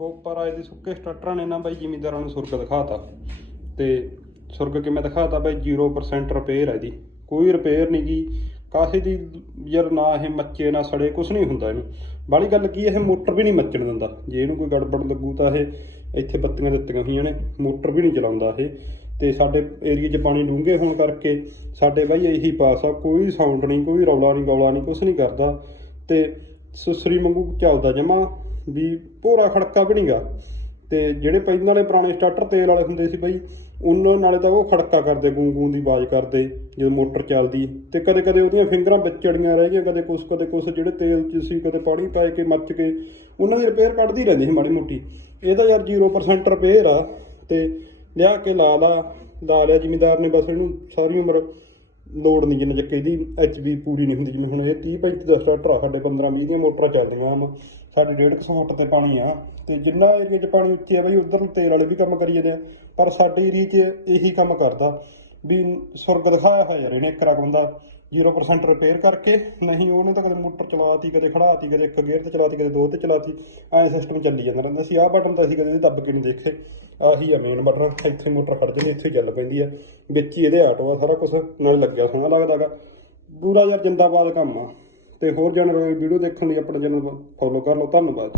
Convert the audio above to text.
ਪਰ ਆਏ ਦੇ ਸੁੱਕੇ ਸਟਾਰਟਰਾਂ ਨੇ ਨਾ ਬਾਈ ਜ਼ਿਮੀਂਦਾਰਾਂ ਨੂੰ ਸੁਰਗ ਦਿਖਾਤਾ। ਤੇ ਸੁਰਗ ਕਿਵੇਂ ਦਿਖਾਤਾ ਬਾਈ? 0% ਰਿਪੇਅਰ ਹੈ ਇਹਦੀ। ਕੋਈ ਰਿਪੇਅਰ ਨਹੀਂ ਗੀ। ਕਾਹੇ ਦੀ ਯਾਰ ਨਾ ਇਹ ਮੱਚੇ, ਨਾ ਸੜੇ ਕੁਝ ਨਹੀਂ ਹੁੰਦਾ ਇਹਨੂੰ। ਬਾਲੀ ਗੱਲ ਕੀ ਇਹ ਮੋਟਰ ਵੀ ਨਹੀਂ ਮੱਚਣ ਦਿੰਦਾ। ਜੇ ਇਹਨੂੰ ਕੋਈ ਗੜਬੜ ਲੱਗੂ ਤਾਂ ਇਹ ਇੱਥੇ ਬੱਤੀਆਂ ਦਿੱਤੀਆਂ ਹੋਈਆਂ ਨੇ। ਮੋਟਰ ਵੀ ਨਹੀਂ ਚਲਾਉਂਦਾ ਇਹ। ਤੇ ਸਾਡੇ ਏਰੀਆ 'ਚ ਪਾਣੀ ਡੂੰਘੇ ਹੋਣ ਕਰਕੇ ਸਾਡੇ ਬਾਈ ਇਹੀ ਪਾਸ ਆ। ਕੋਈ ਸਾਊਂਡ ਨਹੀਂ ਕੋਈ ਰੌਲਾ ਨਹੀਂ ਗੌਲਾ ਨਹੀਂ ਕੁਝ ਨਹੀਂ ਕਰਦਾ। ਤੇ ਸੁਸਰੀ ਵਾਂਗੂ ਚੱਲਦਾ ਜਮਾ। ਵੀ ਭੋਰਾ ਖੜਕਾ ਵੀ ਨਹੀਂਗਾ ਤੇ ਜਿਹੜੇ ਪਹਿਲਾਂ ਵਾਲੇ ਪੁਰਾਣੇ ਸਟਾਰਟਰ ਤੇਲ ਵਾਲੇ ਹੁੰਦੇ ਸੀ ਬਾਈ, ਉਹਨਾਂ ਨਾਲੇ ਤਾਂ ਉਹ ਖੜਕਾ ਕਰਦੇ ਗੂੰ ਗੂੰ ਦੀ ਆਵਾਜ਼ ਕਰਦੇ, ਜਦੋਂ ਮੋਟਰ ਚੱਲਦੀ। ਤੇ ਕਦੇ ਕਦੇ ਉਹਦੀਆਂ ਫਿੰਗਰਾਂ ਵਿਚੜੀਆਂ ਰਹਿ ਗਈਆਂ, ਕਦੇ ਕੁਛ ਕਦੇ ਕੁਛ, ਜਿਹੜੇ ਤੇਲ 'ਚ ਸੀ, ਕਦੇ ਪਾਣੀ ਪਾਏ ਕੇ, ਮੱਚ ਕੇ, ਉਹਨਾਂ ਦੀ ਰਿਪੇਅਰ ਕੱਢਦੀ ਰਹਿੰਦੀ ਸੀ ਮਾੜੀ ਮੋਟੀ। ਇਹਦਾ ਯਾਰ 0% ਰਿਪੇਅਰ ਆ। ਤੇ ਲਿਆ ਕੇ ਲਾ ਲਾ ਲਾ ਲਿਆ, ਜ਼ਿਮੀਦਾਰ ਨੇ ਬਸ ਇਹਨੂੰ ਸਾਰੀ ਉਮਰ ਲੋਡ ਨਹੀਂ ਜਿੰਨਾ ਚੱਕ ਇਹਦੀ ਐਚਪੀ ਪੂਰੀ ਨਹੀਂ ਹੁੰਦੀ, ਜਿਵੇਂ ਹੁਣ ਇਹ 30 35 ਦਾ ਸਟਾਰਟਰ ਆ, ਸਾਡੇ 15 20 ਦੀਆਂ ਮੋਟਰਾਂ ਚੱਲਦੀਆਂ ਆ ਸਾਡੇ 150 ਫੁੱਟ ਤੇ ਪਾਣੀ ਆ, ਤੇ ਜਿੰਨਾ ਏਰੀਆ 'ਚ ਪਾਣੀ ਉੱਥੇ ਆ ਬਈ, ਉਧਰ ਤੇਲ ਵਾਲੇ ਵੀ ਕੰਮ ਕਰੀ ਜਾਂਦੇ ਆ, ਪਰ ਸਾਡੇ ਏਰੀਆ 'ਚ ਇਹੀ ਕੰਮ ਕਰਦਾ। ਵੀ ਸੁਰਗ ਦਿਖਾਇਆ ਹੋਇਆ ਯਾਰ, ਇਹਨੇ ਇੱਕ ਰਕਮ ਦਾ 0% ਰਿਪੇਅਰ ਕਰਕੇ ਨਹੀਂ, ਉਹਨੇ ਤਾਂ ਕਦੇ ਮੋਟਰ ਚਲਾਤੀ, ਕਦੇ ਖੜਾਤੀ ਕਦੇ ਇੱਕ ਗੇਅਰ ਤੇ ਚਲਾਤੀ, ਕਦੇ ਦੋ ਤੇ ਚਲਾਤੀ, ਐਂ ਸਿਸਟਮ ਚੱਲੀ ਜਾਂਦਾ ਰਹਿੰਦਾ ਸੀ। ਆਹ ਬਟਨ ਤਾਂ ਅਸੀਂ ਕਦੇ ਇਹਦੇ ਦੱਬ ਕੇ ਨਹੀਂ ਦੇਖੇ। ਆਹੀ ਆ ਮੇਨ ਬਟਨ ਇੱਥੇ ਮੋਟਰ ਖੜ ਜਾਂਦੀ, ਇੱਥੇ ਹੀ ਚੱਲ ਪੈਂਦੀ ਆ। ਵਿੱਚ ਹੀ ਇਹਦੇ ਆਟੋ ਆ, ਸਾਰਾ ਕੁਝ ਨਾਲ ਲੱਗਿਆ ਸੋਹਣਾ ਲੱਗਦਾਗਾ ਪੂਰਾ ਯਾਰ ਜਿੰਦਾਬਾਦ ਕੰਮ ਆ। ਤੇ ਹੋਰ ਜਨਰਲ ਵੀਡੀਓ ਦੇਖਣ ਲਈ ਆਪਣਾ ਚੈਨਲ ਫੋਲੋ ਕਰ ਲਓ। ਧੰਨਵਾਦ